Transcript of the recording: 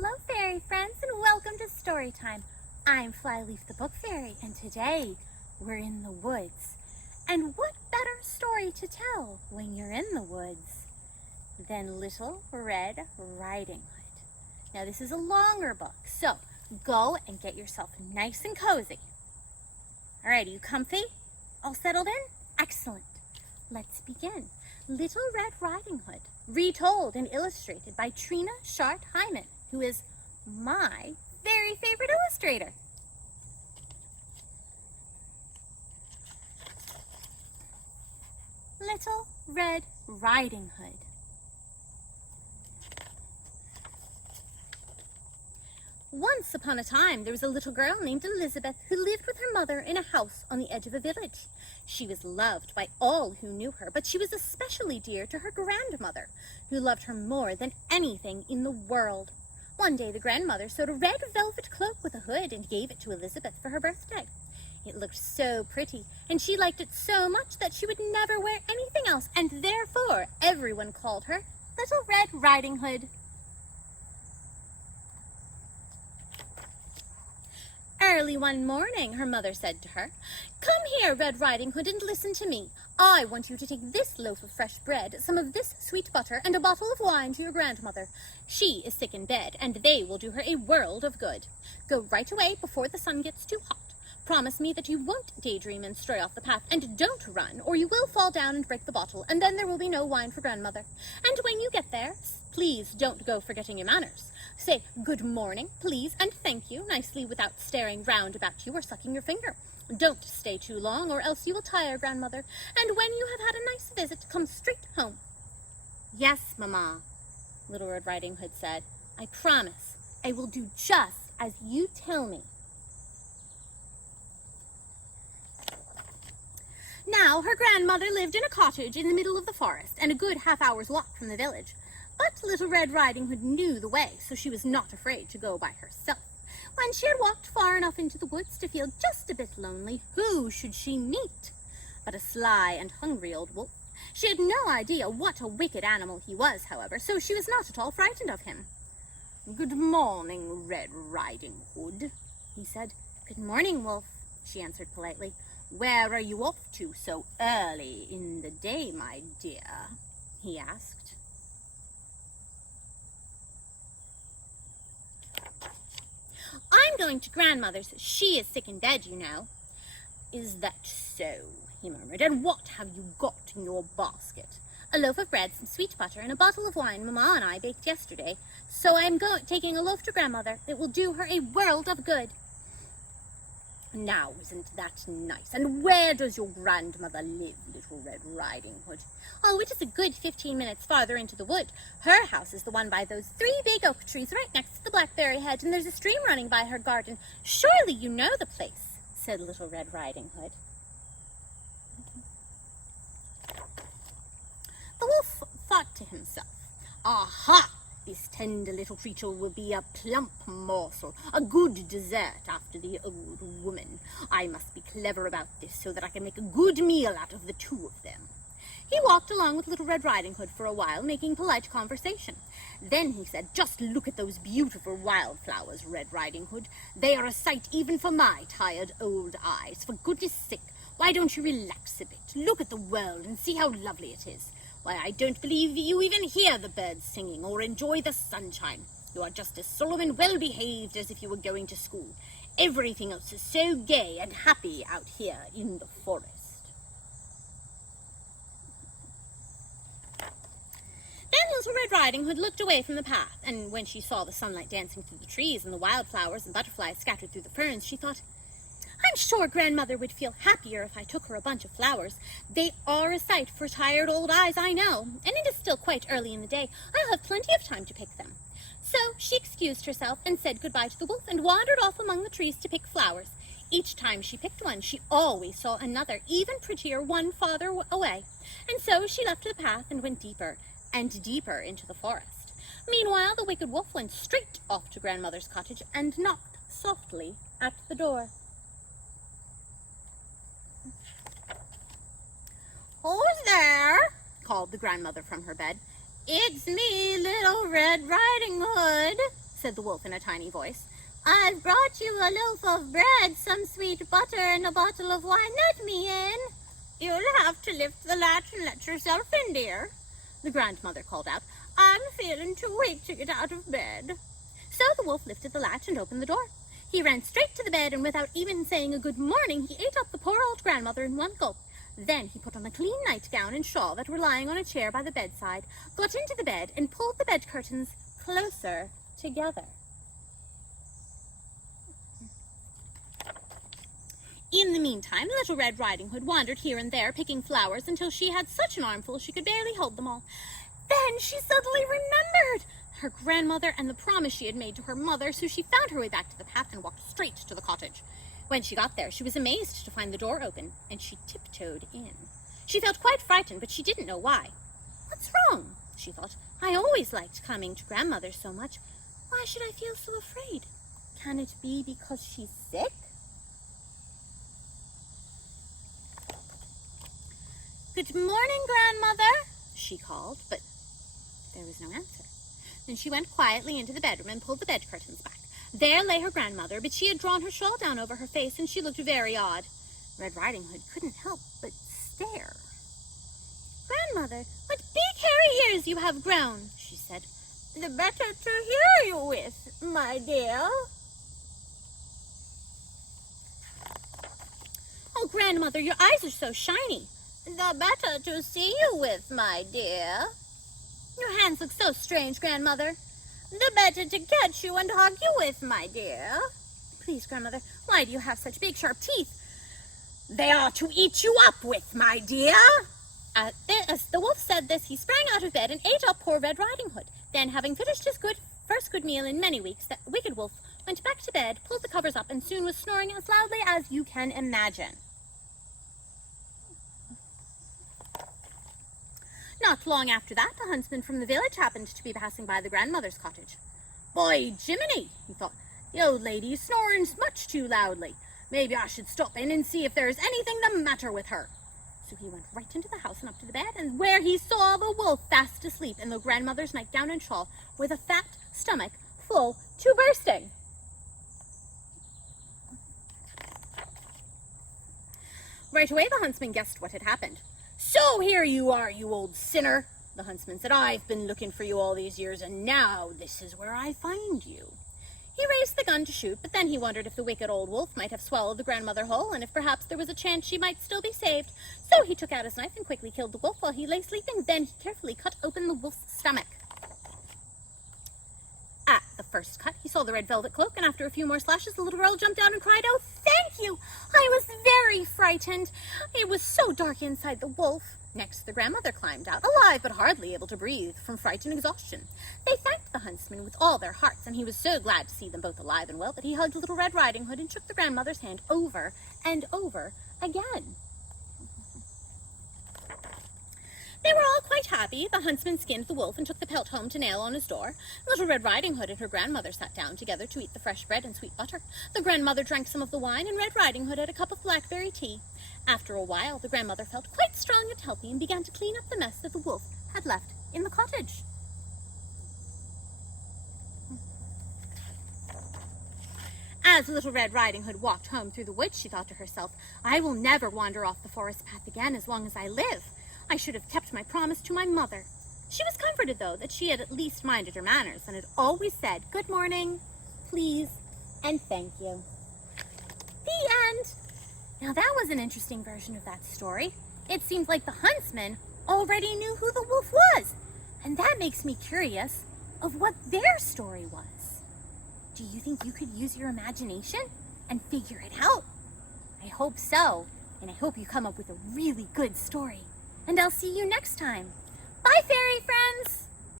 Hello, fairy friends, and welcome to Storytime. I'm Flyleaf the Book Fairy, and today we're in the woods. And what better story to tell when you're in the woods than Little Red Riding Hood? Now, this is a longer book, so go and get yourself nice and cozy. All right, are you comfy? All settled in? Excellent. Let's begin. Little Red Riding Hood, retold and illustrated by Trina Schart Hyman, who is my very favorite illustrator. Little Red Riding Hood. Once upon a time, there was a little girl named Elizabeth who lived with her mother in a house on the edge of a village. She was loved by all who knew her, but she was especially dear to her grandmother, who loved her more than anything in the world. One day, the grandmother sewed a red velvet cloak with a hood and gave it to Elizabeth for her birthday. It looked so pretty, and she liked it so much that she would never wear anything else, and therefore everyone called her Little Red Riding Hood. Early one morning, her mother said to her, "Come here, Red Riding Hood, and listen to me. I want you to take this loaf of fresh bread, some of this sweet butter, and a bottle of wine to your grandmother. She is sick in bed, and they will do her a world of good. Go right away before the sun gets too hot. Promise me that you won't daydream and stray off the path, and don't run, or you will fall down and break the bottle, and then there will be no wine for grandmother. And when you get there, please don't go forgetting your manners. Say good morning, please, and thank you nicely without staring round about you or sucking your finger. Don't stay too long, or else you will tire grandmother. And when you have had a nice visit, come straight home." "Yes, Mamma," Little Red Riding Hood said. "I promise I will do just as you tell me." Now, her grandmother lived in a cottage in the middle of the forest and a good half-hour's walk from the village. But Little Red Riding Hood knew the way, so she was not afraid to go by herself. When she had walked far enough into the woods to feel just a bit lonely, who should she meet but a sly and hungry old wolf? She had no idea what a wicked animal he was, however, so she was not at all frightened of him. "Good morning, Red Riding Hood," he said. "Good morning, Wolf," she answered politely. "Where are you off to so early in the day, my dear?" he asked. "I'm going to grandmother's. She is sick in bed, you know." "Is that so?" he murmured. "And what have you got in your basket?" "A loaf of bread, some sweet butter, and a bottle of wine Mamma and I baked yesterday. So I'm taking a loaf to grandmother. It will do her a world of good." "Now, isn't that nice? And where does your grandmother live, Little Red Riding Hood?" "Oh, it is a good 15 minutes farther into the wood. Her house is the one by those 3 big oak trees right next to the blackberry hedge, and there's a stream running by her garden. Surely you know the place," said Little Red Riding Hood. The wolf thought to himself, "Aha! This tender little creature will be a plump morsel, a good dessert after the old woman. I must be clever about this so that I can make a good meal out of the two of them." He walked along with Little Red Riding Hood for a while, making polite conversation. Then he said, "Just look at those beautiful wildflowers, Red Riding Hood. They are a sight even for my tired old eyes. For goodness sake, why don't you relax a bit? Look at the world and see how lovely it is. Why, I don't believe you even hear the birds singing or enjoy the sunshine. You are just as solemn and well-behaved as if you were going to school. Everything else is so gay and happy out here in the forest." Then Little Red Riding Hood looked away from the path, and when she saw the sunlight dancing through the trees and the wildflowers and butterflies scattered through the ferns, she thought, "I'm sure grandmother would feel happier if I took her a bunch of flowers. They are a sight for tired old eyes, I know, and it is still quite early in the day. I'll have plenty of time to pick them." So she excused herself and said goodbye to the wolf and wandered off among the trees to pick flowers. Each time she picked one, she always saw another, even prettier, one farther away. And so she left the path and went deeper and deeper into the forest. Meanwhile, the wicked wolf went straight off to grandmother's cottage and knocked softly at the door. "Who's there?" called the grandmother from her bed. "It's me, Little Red Riding Hood," said the wolf in a tiny voice. "I've brought you a loaf of bread, some sweet butter, and a bottle of wine. Let me in." "You'll have to lift the latch and let yourself in, dear," the grandmother called out. "I'm feeling too weak to get out of bed." So the wolf lifted the latch and opened the door. He ran straight to the bed, and without even saying a good morning, he ate up the poor old grandmother in one gulp. Then he put on a clean nightgown and shawl that were lying on a chair by the bedside, got into the bed, and pulled the bed curtains closer together. In the meantime, Little Red Riding Hood wandered here and there, picking flowers, until she had such an armful she could barely hold them all. Then she suddenly remembered her grandmother and the promise she had made to her mother, so she found her way back to the path and walked straight to the cottage. When she got there, she was amazed to find the door open, and she tiptoed in. She felt quite frightened, but she didn't know why. "What's wrong?" she thought. "I always liked coming to grandmother so much. Why should I feel so afraid? Can it be because she's sick?" "Good morning, grandmother," she called, but there was no answer. Then she went quietly into the bedroom and pulled the bed curtains back. There lay her grandmother, but she had drawn her shawl down over her face, and she looked very odd. Red Riding Hood couldn't help but stare. "Grandmother, what big hairy ears you have grown," she said. "The better to hear you with, my dear." "Oh, grandmother, your eyes are so shiny." "The better to see you with, my dear." "Your hands look so strange, grandmother." "The better to catch you and hug you with, my dear." "Please, grandmother, why do you have such big, sharp teeth?" "They are to eat you up with, my dear." As the wolf said this, he sprang out of bed and ate up poor Red Riding Hood. Then, having finished his first good meal in many weeks, the wicked wolf went back to bed, pulled the covers up, and soon was snoring as loudly as you can imagine. Not long after that, the huntsman from the village happened to be passing by the grandmother's cottage. "By Jiminy," he thought, "the old lady is snoring much too loudly. Maybe I should stop in and see if there is anything the matter with her." So he went right into the house and up to the bed, and where he saw the wolf fast asleep in the grandmother's nightgown and shawl, with a fat stomach full to bursting. Right away the huntsman guessed what had happened. "So here you are, you old sinner," the huntsman said. "I've been looking for you all these years, and now this is where I find you." He raised the gun to shoot, but then he wondered if the wicked old wolf might have swallowed the grandmother whole, and if perhaps there was a chance she might still be saved. So he took out his knife and quickly killed the wolf while he lay sleeping. Then he carefully cut open the wolf's stomach. At the first cut, he saw the red velvet cloak, and after a few more slashes, the little girl jumped out and cried, "Oh, thank you! I was very frightened. It was so dark inside the wolf." Next, the grandmother climbed out, alive but hardly able to breathe from fright and exhaustion. They thanked the huntsman with all their hearts, and he was so glad to see them both alive and well that he hugged Little Red Riding Hood and shook the grandmother's hand over and over again. They were all quite happy. The huntsman skinned the wolf and took the pelt home to nail on his door. Little Red Riding Hood and her grandmother sat down together to eat the fresh bread and sweet butter. The grandmother drank some of the wine, and Red Riding Hood had a cup of blackberry tea. After a while, the grandmother felt quite strong and healthy and began to clean up the mess that the wolf had left in the cottage. As Little Red Riding Hood walked home through the woods, she thought to herself, "I will never wander off the forest path again as long as I live. I should have kept my promise to my mother." She was comforted, though, that she had at least minded her manners and had always said good morning, please, and thank you. The end. Now that was an interesting version of that story. It seemed like the huntsman already knew who the wolf was, and that makes me curious of what their story was. Do you think you could use your imagination and figure it out? I hope so, and I hope you come up with a really good story. And I'll see you next time. Bye, fairy friends!